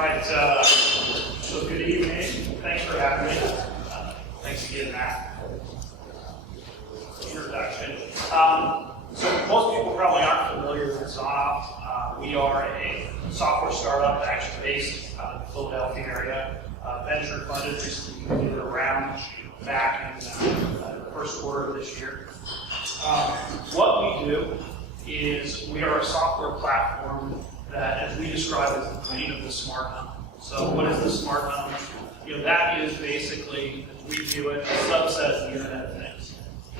right, so good evening. Thanks for having me. Thanks again, Matt. Introduction. So most people probably aren't familiar with Zonoff. We are a software startup actually based out of the Philadelphia area. Venture funded, recently completed a round back in the first quarter of this year. What we do is we are a software platform that, as we describe, is the brain of the smart home. So what is the smart home? That is basically, as we view it, a subset of the Internet of Things.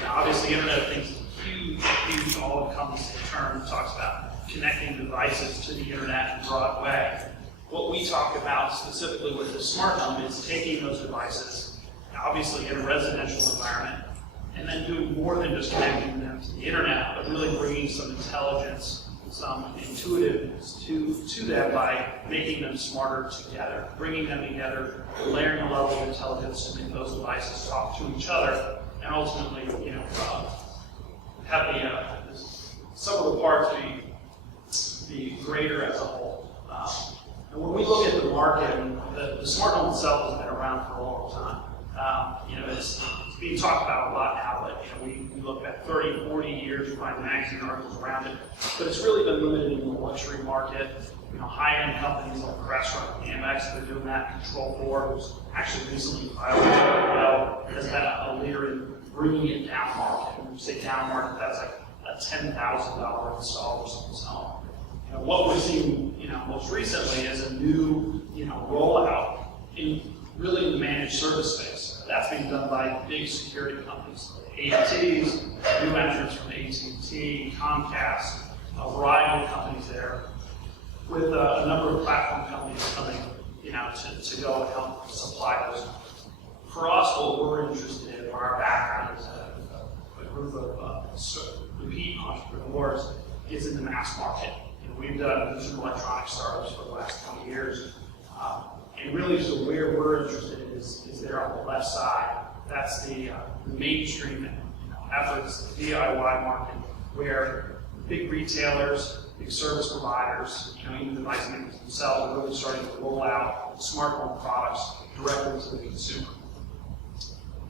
Obviously, Internet of Things is a huge, all-encompassing term that talks about connecting devices to the Internet in a broad way. What we talk about specifically with the smart home is taking those devices, obviously in a residential environment, and then doing more than just connecting them to the Internet, but really bringing some intelligence, some intuitiveness to them by making them smarter together, bringing them together, layering a level of intelligence to make those devices talk to each other, and ultimately, have the some of the parts be greater as a whole. And when we look at the market, the smart home itself has been around for a long time. It's being talked about a lot now, but we look at 30, 40 years, we find magazine articles around it, but it's really been limited in the luxury market. High-end companies like Restaurant Amex, they're doing that. Control 4, who's actually recently filed has been a leader in bringing it down market. When you say down market, that's like a $10,000 install or something's home. What we're seeing, most recently is a new, rollout in really managed service space. That's being done by big security companies, AT&T's, new entrants from AT&T, Comcast, a variety of companies there, with a number of platform companies coming, to go and help supply those. For us, what we're interested in, or our background is a group of repeat entrepreneurs, is in the mass market. We've done consumer electronic startups for the last 20 years. And really, so where we're interested in is there on the left side. That's the mainstream efforts, the DIY market, where big retailers, big service providers, even device makers themselves are really starting to roll out smart home products directly to the consumer.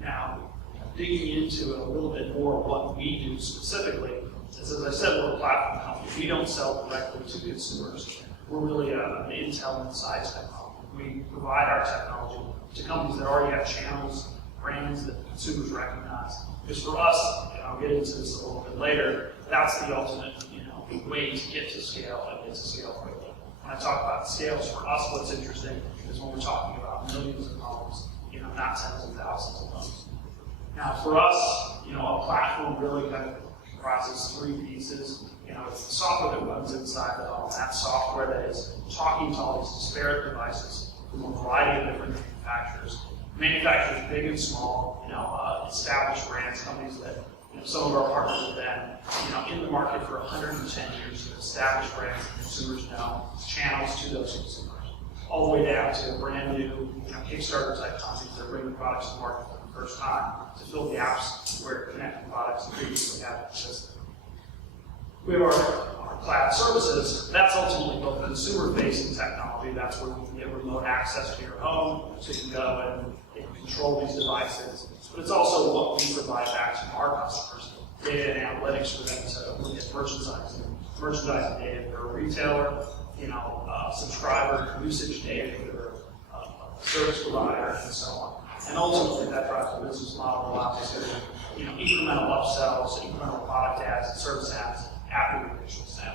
Now, digging into it a little bit more of what we do specifically, as I said, we're a platform company. We don't sell directly to consumers. We're really an Intel inside technology. We provide our technology to companies that already have channels, brands that consumers recognize. Because for us, I'll get into this a little bit later, that's the ultimate way to get to scale and get to scale quickly. When I talk about scales, for us, what's interesting is when we're talking about millions of homes, not tens of thousands of homes. Now, for us, a platform really kind of comprises three pieces. It's the software that runs inside the home. That software that is talking to all these disparate devices from a variety of different manufacturers big and small, established brands, companies that some of our partners have been in the market for 110 years, established brands that consumers know, channels to those consumers, all the way down to brand new Kickstarter type companies that bring the products to market for the first time to fill the apps where connected products previously haven't existed. We have our cloud services. That's ultimately both consumer-facing technology. That's where we can get remote access to your home, so you can go and control these devices. But it's also what we provide back to our customers, data and analytics for them to look at merchandising data for a retailer, subscriber usage data for a service provider, and so on. And ultimately, that drives the business model allows us to incremental upsells, incremental product adds, and service adds after the initial sale.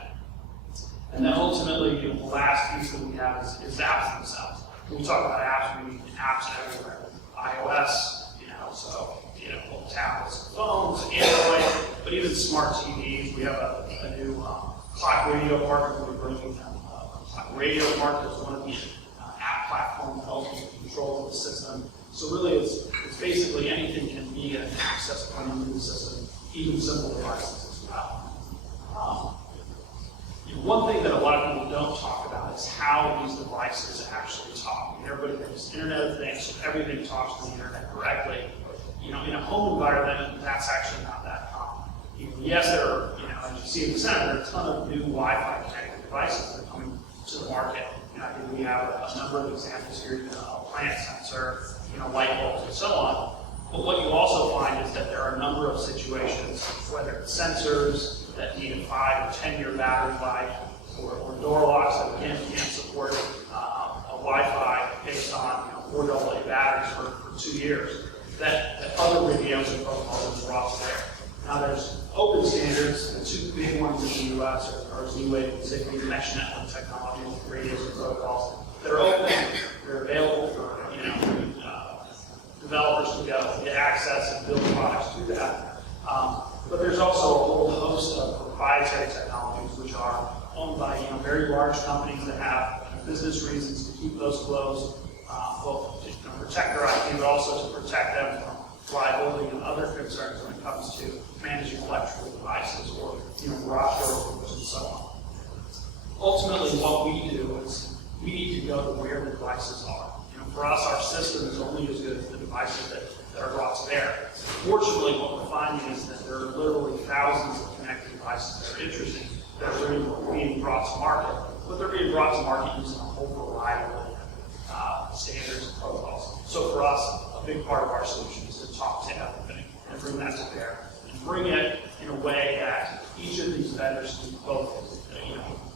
And then ultimately, the last piece that we have is apps themselves. When we talk about apps, we mean apps everywhere. iOS, tablets, phones, Android, but even smart TVs. We have a new clock radio partner that we're bringing them. Clock radio partner is one of the app platforms that helps you control the system. So really, it's basically anything can be an access point into the system, even simple devices as well. One thing that a lot of people don't talk about is how these devices actually talk. Everybody thinks Internet of Things, so everything talks to the Internet directly. In a home environment, that's actually not that common. Yes, there are, as you see in the center, there are a ton of new Wi-Fi connected devices that are coming to the market. we have a number of examples here, a plant sensor, light bulbs and so on. But what you also find is that there are a number of situations, whether it's sensors that need a 5 or 10-year battery life, or door locks that again can't support a Wi-Fi based on 4 AA batteries for 2 years, that other radios and protocols are brought to bear. Now there's open standards. The two big ones in the U.S. are Z-Wave and Zigbee mesh network technology, radios and protocols that are open. They're available for developers to go get access and build products through that. But there's also a whole host of proprietary technologies which are owned by very large companies that have business reasons to keep those closed, both to protect their IP, but also to protect them from liability and other concerns when it comes to managing electrical devices or garage doors and so on. Ultimately, what we do is we need to go to where the devices are. For us, our system is only as good as the devices that are brought to bear. Fortunately, what we're finding is that there are literally thousands of connected devices that are interesting, that are being brought to market, but they're being brought to market using a whole variety of standards and protocols. So for us, a big part of our solution is to talk to everything and bring that to bear, and bring it in a way that each of these vendors can both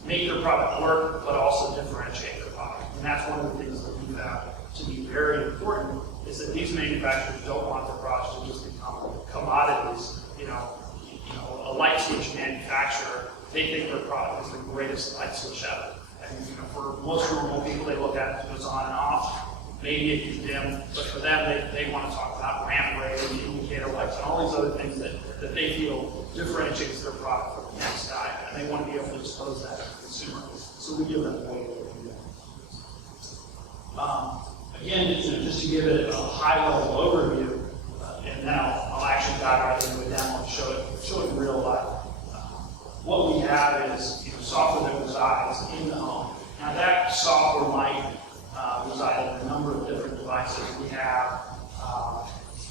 make their product work, but also differentiate their product. And that's one of the things that we found to be very important, is that these manufacturers don't want their products to just become commodities. A light switch manufacturer, they think their product is the greatest light switch ever. And for most normal people, they look at it as it goes on and off. Maybe it can dim, but for them, they want to talk about ramp rate and indicator lights and all these other things that they feel differentiates their product from the next guy, and they want to be able to expose that to the consumer. So we give them a way to do that. Again, just to give it a high-level overview, and then I'll actually dive right into a demo and show it in real life. What we have is software that resides in the home. Now that software might reside in a number of different devices. We have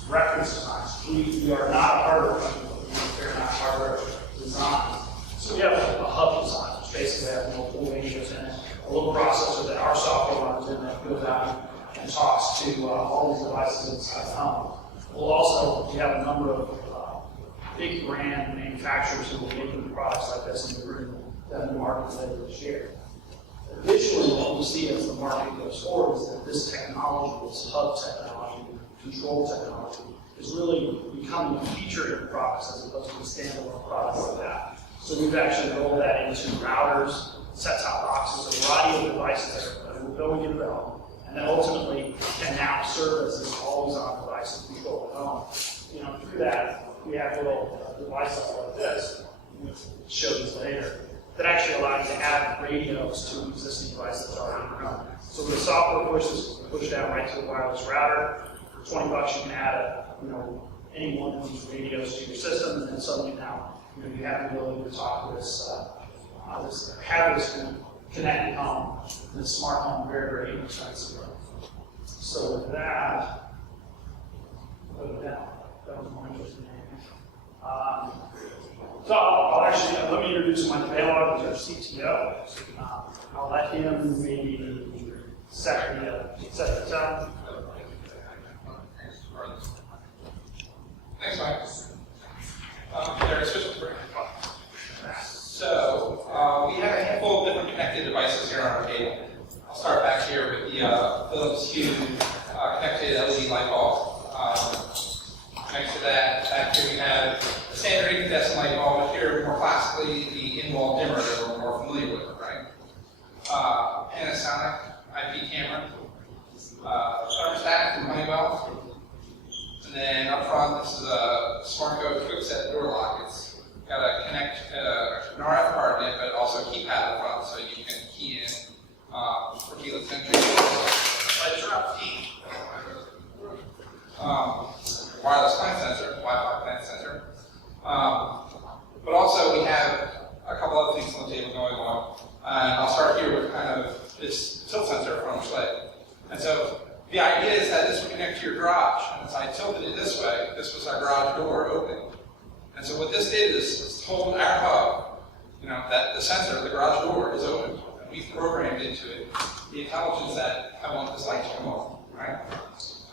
reference designs. We are not a hardware company, but we're not hardware design. So we have a hub design, which basically has multiple radios in it, a little processor that our software runs in that goes out and talks to all these devices inside the home. We have a number of big brand manufacturers who will make products like this in the room that the market later this year. Additionally, what we see as the market goes forward is that this technology, this hub technology, control technology, is really becoming a feature in products as opposed to a standalone product like that. So we've actually rolled that into routers, set-top boxes, a variety of devices that will go into the home, and then ultimately can now serve as this always-on device to control the home. Through that, we have little devices like this, which we'll show this later, that actually allow you to add radios to an existing device that's already in your home. So the software push down right to the wireless router. For $20, you can add any one of these radios to your system, and then suddenly now you have the ability to talk to this connected home, this smart home, very, very inexpensive. So with that, put it down. That was more interesting. So I'll actually, let me introduce Mike Baylor, who's our CTO. I'll let him maybe set the tone. Thanks, Mike. So we have a handful of different connected devices here on our table. I'll start back here with the Philips Hue connected LED light bulb. Next to that, back here we have the standard incandescent light bulb, but here more classically the in-wall dimmer that we're more familiar with, right? Panasonic IP camera, thermostat from Honeywell, and then up front this is a SmartCode quick set door lock. It's got a an RF card in it, but also a keypad up front so you can key in for keyless entry. Wireless plant sensor, Wi-Fi plant sensor. But also we have a couple other things on the table going on. And I'll start here with kind of this tilt sensor from Schley. And so the idea is that this would connect to your garage. And as I tilted it this way, this was our garage door open. And so what this did is told our hub, that the sensor, the garage door, is open. we've programmed into it the intelligence that I want this light to come on, right?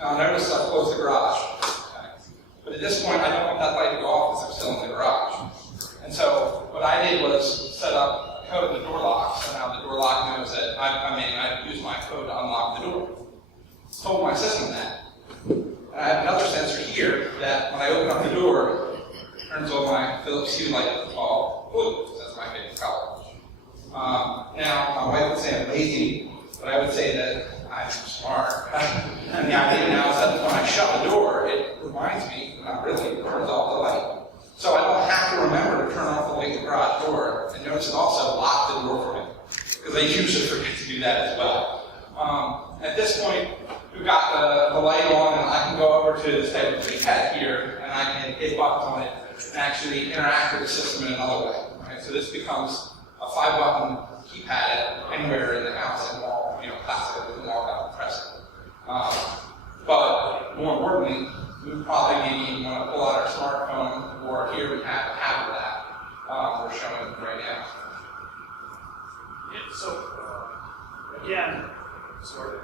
Now notice I've closed the garage, okay? But at this point I don't want that light to go off because I'm still in the garage. And so what I did was set up a code in the door lock, so now the door lock knows that I use my code to unlock the door. Told my system that. And I have another sensor here that when I open up the door, turns on my Philips Hue light called blue. That's my favorite color. Now, my wife would say I'm lazy, but I would say that I'm smart. And the idea now is that when I shut the door, it reminds me, not really, it turns off the light. So I don't have to remember to turn off the light in the garage door. And notice it also locked the door for me, because I usually forget to do that as well. At this point, we've got the light on, and I can go over to this type of keypad here, and I can hit buttons on it and actually interact with the system in another way. Right? So this becomes a 5-button keypad anywhere in the house, and all, plastic with them all got to press it. But more importantly, we probably maybe even want to pull out our smartphone, or here we have a habit of that. We're showing it right now. Yeah, so, again, sort of.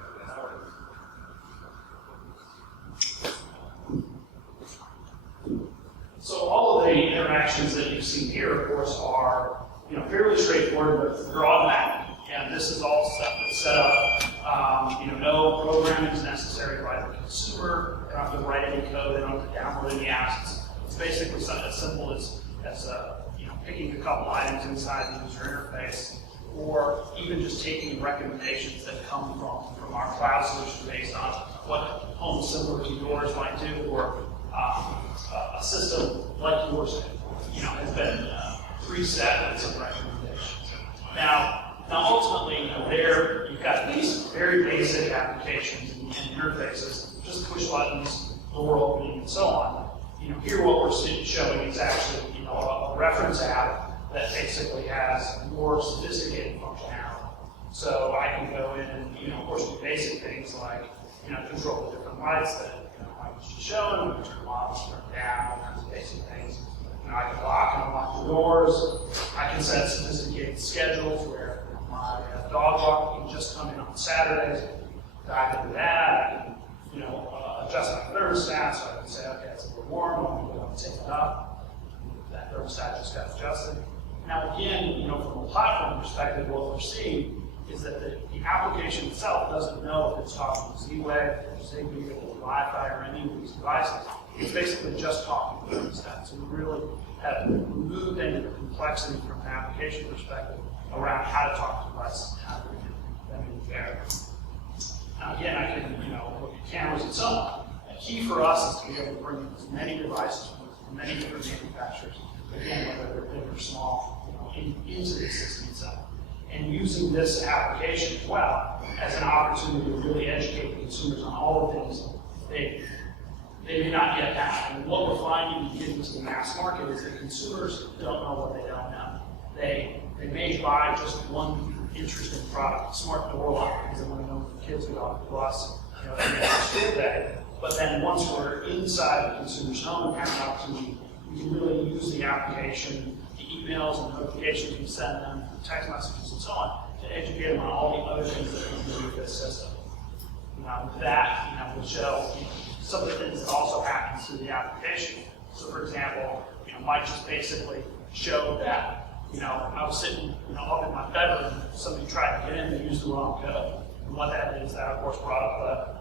So all of the interactions that you've seen here, of course, are fairly straightforward, but they're automatic. And this is all stuff that's set up. No programming is necessary by the consumer. They don't have to write any code. They don't have to download any apps. It's basically something as simple as picking a couple items inside the user interface, or even just taking recommendations that come from our cloud solution based on what homes similar to yours might do, or a system like yours, has been preset with some recommendations. Now ultimately, there you've got these very basic applications and interfaces, just push buttons, door opening, and so on. Here what we're showing is actually a reference app that basically has more sophisticated functionality. So I can go in and of course do basic things like control the different lights that I was just showing, turn them off, turn them down, all kinds of basic things. I can lock and unlock the doors. I can set sophisticated schedules where my dog walk can just come in on Saturdays. Dive into that. I can adjust my thermostat, so I can say, okay, it's a little warm, I'm going to go and take it up. That thermostat just got adjusted. Now again, from a platform perspective, what we're seeing is that the application itself doesn't know if it's talking to Z-Wave, Zigbee, or Wi-Fi, or any of these devices. It's basically just talking to the thermostat. So we really have removed any of the complexity from an application perspective around how to talk to devices and how to get them in there. Now again, I can look at cameras and so on. The key for us is to be able to bring in as many devices from many different manufacturers, again, whether they're big or small, into the system itself. And using this application as well as an opportunity to really educate the consumers on all the things they may not yet have. And what we're finding getting to the mass market is that consumers don't know what they don't know. They may buy just one interesting product, smart door lock, because they want to know when the kids get off the bus, every school day. But then once we're inside the consumer's home and have an opportunity, we can really use the application, the emails and notifications we send them, the text messages and so on, to educate them on all the other things that we can do with this system. That will show some of the things that also happens through the application. So for example, Mike just basically showed that I was sitting up in my bedroom, somebody tried to get in and use the wrong code. And what that is, that of course brought up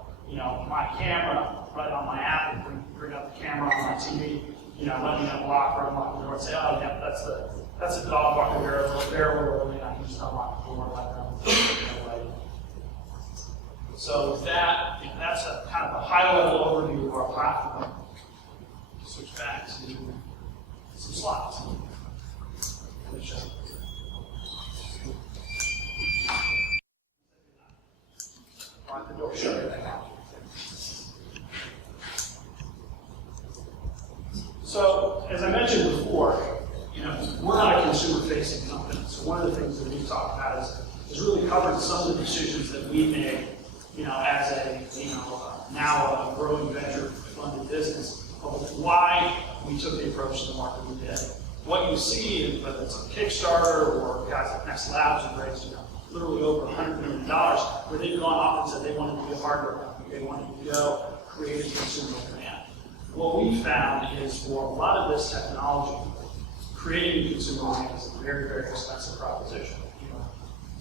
my camera right on my app, and bring up the camera on my TV, let me unlock or unlock the door and say, oh yeah, that's a dog walking variable, and I can just unlock the door and let them away. So with that, that's a kind of a high-level overview of our platform. Switch back to some slides. The door shut. So, as I mentioned before, we're not a consumer-facing company. So one of the things that we've talked about is really covering some of the decisions that we made, as a now a growing venture-funded business, of why we took the approach to the market we did. What you see is whether it's on Kickstarter or guys like Next Labs who raised literally over $100 million, where they've gone off and said they wanted to be a hardware company, they wanted to go create a consumer demand. What we found is for a lot of this technology, creating a consumer demand is a very, very expensive proposition.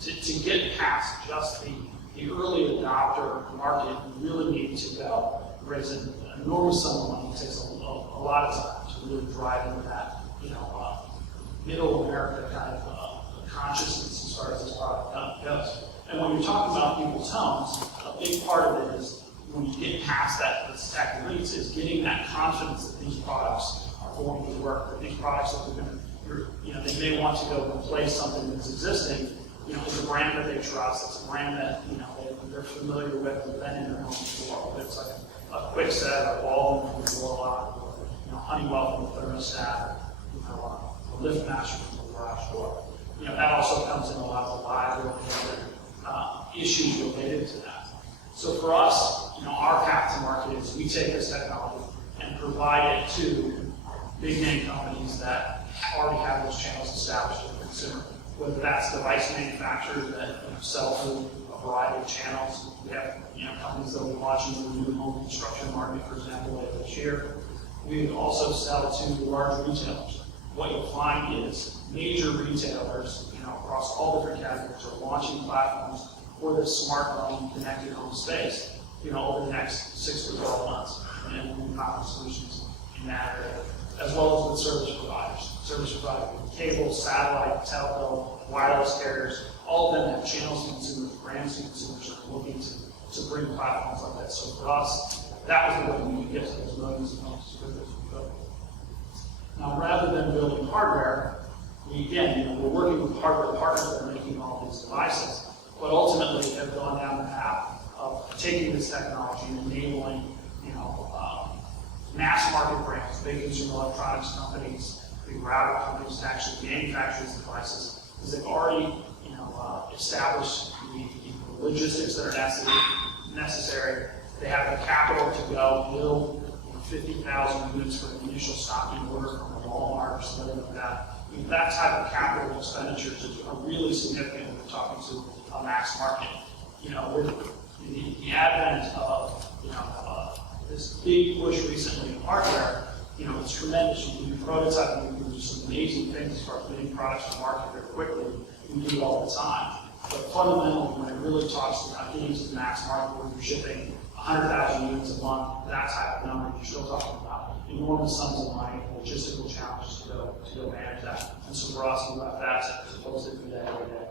To get past just the early adopter market, you really need to go raise an enormous sum of money. It takes a lot of time to really drive into that, middle America kind of consciousness as far as this product goes. And when you're talking about people's homes, a big part of it is when you get past that, this tech leads, is getting that confidence that these products are going to work, that these products that they're going to, they may want to go replace something that's existing. It's a brand that they trust. It's a brand that they're familiar with. They've been in their home before. Whether it's like a quick set, a wall from the door lock, Honeywell from the thermostat, a lift master from the garage door. That also comes in a lot of reliability and other issues related to that. So for us, our path to market is we take this technology and provide it to big name companies that already have those channels established with the consumer. Whether that's device manufacturers that sell through a variety of channels. We have companies that will be launching the new home construction market, for example, later this year. We also sell to large retailers. What you'll find is major retailers, across all different categories, are launching platforms for this smart home, connected home space, over the next 6 to 12 months, and we'll have solutions in that area, as well as with service providers. Service providers, cable, satellite, telco, wireless carriers, all of them have channels to consumers, brands to consumers that are looking to bring platforms like that. So for us, that was the way we could get to those millions of homes as quickly as we could. Now, rather than building hardware, we're working with hardware partners that are making all these devices, but ultimately have gone down the path of taking this technology and enabling, mass market brands, big consumer electronics companies, big router companies to actually manufacture these devices, because they've already, established the logistics that are necessary. They have the capital to go build 50,000 units for an initial stocking order from a Walmart or something like that. That type of capital expenditures are really significant when we're talking to a mass market. With the advent of this big push recently in hardware, it's tremendous. You can do prototyping, you can do some amazing things as far as getting products to market very quickly. We do it all the time. But fundamentally, when it really talks about getting to the mass market where you're shipping 100,000 units a month, that type of number, you're still talking about enormous sums of money, logistical challenges to go manage that. And so for us, we left that to folks that do that every day.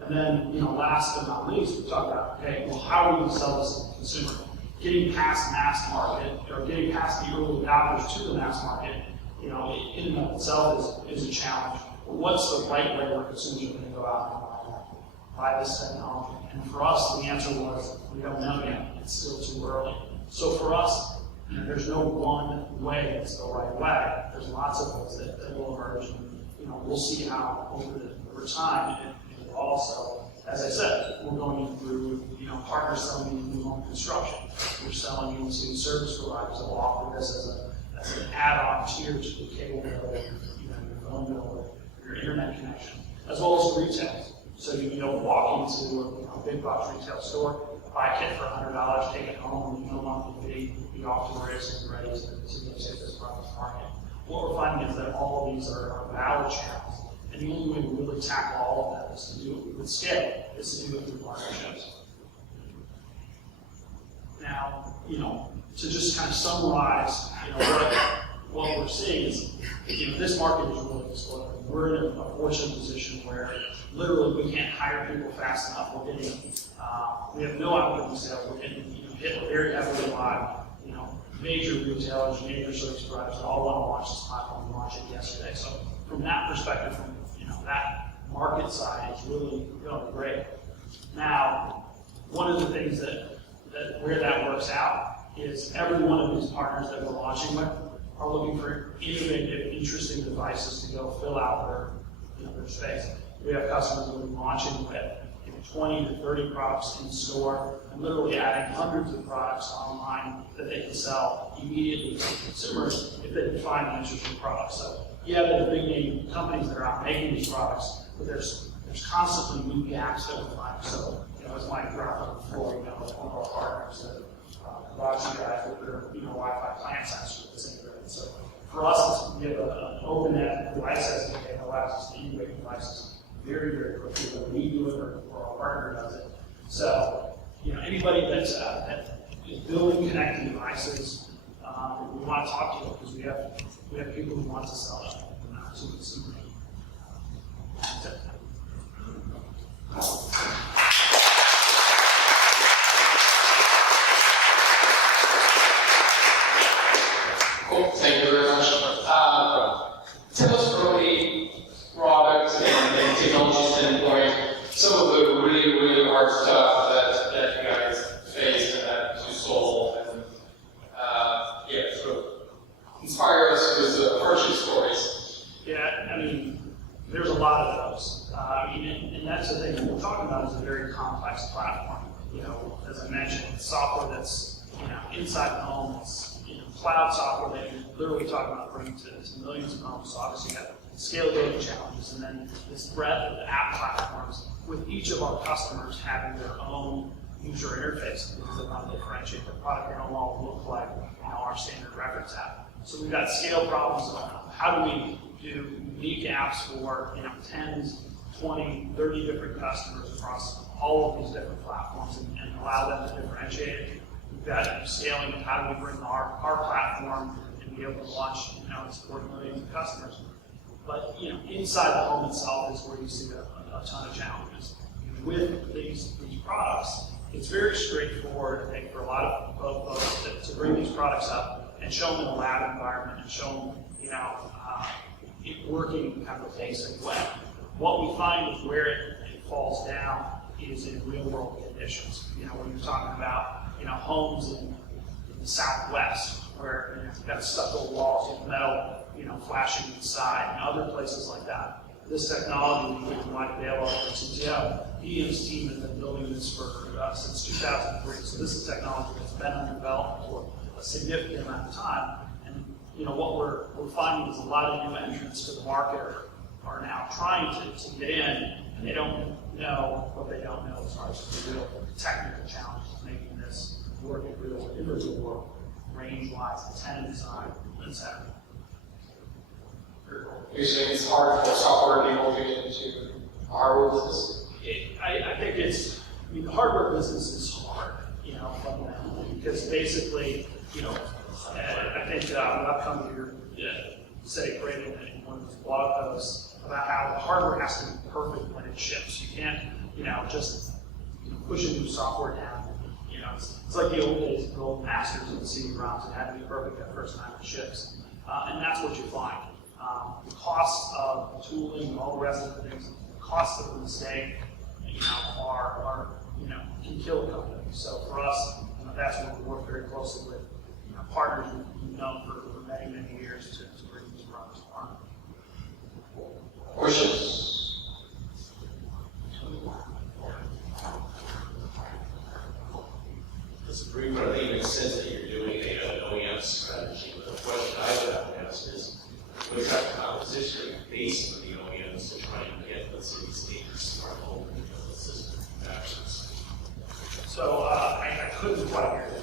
And then, last but not least, we talk about, how are we going to sell this to the consumer? Getting past mass market, or getting past the early adopters to the mass market, in and of itself is a challenge. But what's the right way where consumers are going to go out and buy this technology? And for us, the answer was, we don't know yet. It's still too early. So for us, there's no one way that's the right way. There's lots of ways that will emerge, and we'll see how over time it also, as I said, we're going through partners selling into new home construction. We're selling into service providers that will offer this as an add-on tier to the cable bill, your phone bill, your internet connection, as well as retail. So you don't walk into a big box retail store, buy a kit for $100, take it home, and monthly fee, be off to the races and ready to go take this product to market. What we're finding is that all of these are valid channels, and the only way to really tackle all of that is to do it with scale, is to do it through partnerships. Now, to just kind of summarize, what we're seeing is, this market is really exploding. We're in a fortunate position where literally we can't hire people fast enough. We're getting, we have no output sales. We're getting hit very heavily by, major retailers, major service providers that all want to launch this platform. We launched it yesterday. So from that perspective, from that market side, it's really going great. Now, one of the things that where that works out is every one of these partners that we're launching with are looking for innovative, interesting devices to go fill out their space. We have customers that we're launching with 20 to 30 products in store, and literally adding hundreds of products online that they can sell immediately to consumers if they can find an interesting product. So there's big name companies that are out making these products, but there's there's constantly new gaps that we find. So, as Mike dropped on the floor, one of our partners that provides you guys with their, Wi-Fi plant sensors that's integrated. So for us, we have an open net device SDK that allows us to integrate devices very, very quickly. Whether we do it or our partner does it. So, anybody that is building connected devices, we want to talk to them because we have people who want to sell it to consumers. Cool, thank you very much. Tell us early products and technologies standpoint, some of the really, really hard stuff that you guys faced and that you solved, and sort of inspire us with the hardship stories. Yeah, there's a lot of those. And that's the thing, what we're talking about is a very complex platform. As I mentioned, it's software that's, inside the home. It's, cloud software that you're literally talking about bringing to millions of homes. So obviously you have scalability challenges, and then this breadth of app platforms with each of our customers having their own user interface because they want to differentiate their product. They don't all look like our standard reference app. So we've got scale problems of how do we do unique apps for 10s, 20, 30 different customers across all of these different platforms and allow them to differentiate it. We've got scaling of how do we bring our platform and be able to launch and support millions of customers. But inside the home itself is where you see a ton of challenges. With these products, it's very straightforward, I think, for a lot of folks to bring these products up and show them in a lab environment and show them it working kind of a basic way. What we find is where it falls down is in real world conditions. When you're talking about homes in the Southwest where you've got stucco walls, you have metal, flashing inside, and other places like that. This technology we might be able to CTO. He and his team have been building this since 2003. So this is technology that's been under development for a significant amount of time. And what we're finding is a lot of new entrants to the market are now trying to get in, and they don't know what they don't know as far as the real technical challenges of making this work in the real world, range-wise, antenna design, etc. You're saying it's hard for software people to get into hardware business? I think the hardware business is hard, fundamentally, because basically, I think when I've come here, say, creating one of those blog posts about how the hardware has to be perfect when it ships. You can't, just push a new software down. It's like the old days of gold masters and CD-ROMs. It had to be perfect that first time it ships. And that's what you find. The costs of tooling and all the rest of the things, the costs of the mistake, are can kill a company. So for us, that's what we work very closely with partners we've known for many, many years to bring these products to market. Questions? This is brief, but I think it makes sense that you're doing an OEM strategy. But the question I would have to ask is, what kind of competition are you facing with the OEMs to try and get, let's say, these dangerous smart home system actions? So I couldn't quite hear that.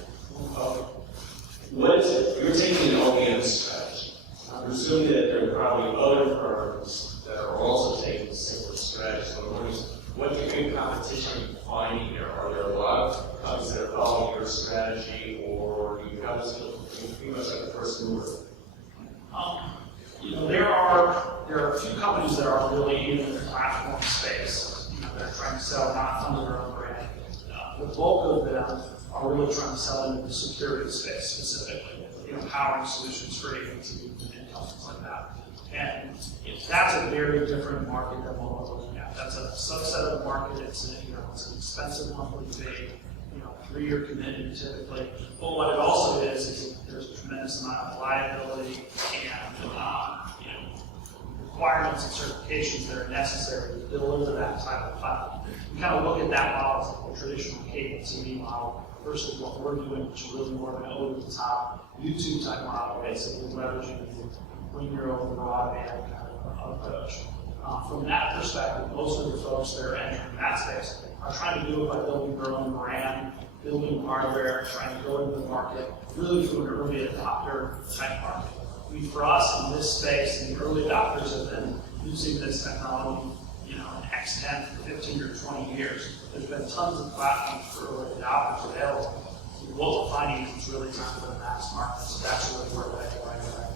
What is it? You're taking an OEM strategy. I'm presuming that there are probably other firms that are also taking similar strategies. So I'm wondering, what degree of competition are you finding there? Are there a lot of companies that are following your strategy, or do you have this pretty much like a first mover? There are a few companies that are really in the platform space. That are trying to sell not under their own brand. The bulk of them are really trying to sell into the security space specifically. Powering solutions for AT&T and companies like that. And that's a very different market than what we're looking at. That's a subset of the market. It's an expensive monthly fee, 3-year commitment typically. But what it also is there's a tremendous amount of liability and requirements and certifications that are necessary to deliver that type of platform. We kind of look at that model as like a traditional cable TV model versus what we're doing, which is really more of an over-the-top YouTube type model, basically leveraging the bring your own broadband kind of approach. From that perspective, most of the folks that are entering that space are trying to do it by building their own brand, building hardware, trying to go into the market, really through an early adopter type market. I mean, for us in this space, and the early adopters have been using this technology, in X10 for 15 or 20 years. There's been tons of platforms for early adopters available. What we're finding is it's really time for the mass market, so that's really where we're headed right away.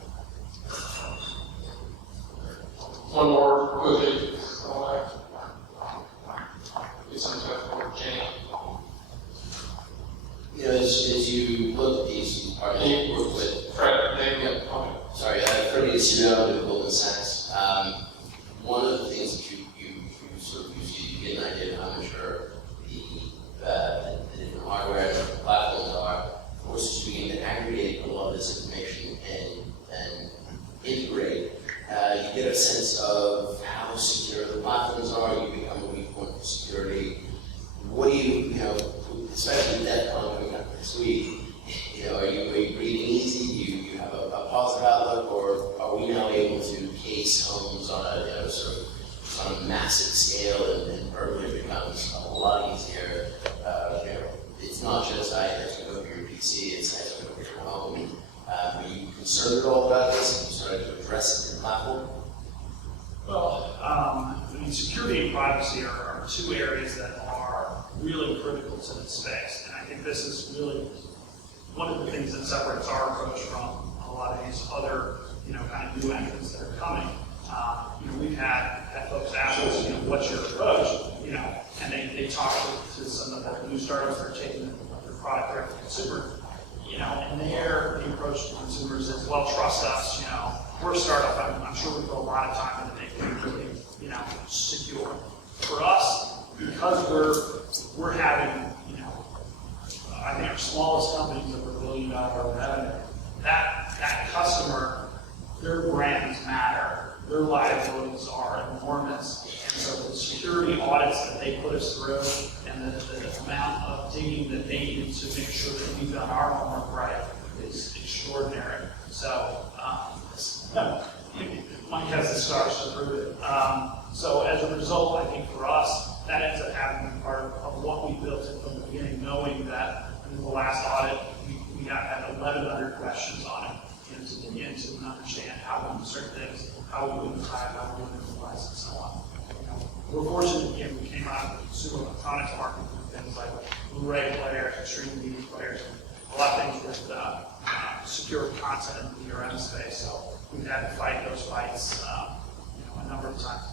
One more quickly. It's on for Jane. As you look at these, are you work with? Fred, name, yeah. Okay. Sorry, Freddie Cedar with Goldman Sachs. One of the things that you sort of use, you get an idea of how mature the different hardware and platforms are. Forces you begin to aggregate a lot of this information and integrate. You get a sense of how secure the platforms are. You become a weak point for security. What do you especially DEFCON coming up next week? Are you breathing easy? Do you have a positive outlook, or are we now able to case homes on a sort of on a massive scale, and earlier becomes a lot easier? It's not just I have to go over your PC; it's I have to go over your home. Are you concerned at all about this? Have you started to address it in your platform? Well, security and privacy are two areas that are really critical to this space, and I think this is really one of the things that separates our approach from a lot of these other, kind of new entrants that are coming. We've had folks ask us, what's your approach, and they talk to some of the new startups that are taking their product direct to consumer, and the approach to consumers is, well, trust us, we're a startup, I'm sure we put a lot of time into making it really, secure. For us, because we're having, I think our smallest company is over $1 billion revenue, that customer, their brands matter, their liabilities are enormous, and so the security audits that they put us through and the amount of digging that they need to make sure that we've done our homework right is extraordinary. So, Mike has the stars to prove it. So as a result, I think for us, that ends up having to be part of what we built in from the beginning, knowing that in the last audit, we had 1,100 questions on it to dig into and understand how we do certain things, how we do the time, how we do the device, and so on. We're fortunate, again, we came out of the consumer electronics market with things like Blu-ray players, extreme DVD players, a lot of things with secure content in the DRM space. So we've had to fight those fights, a number of times.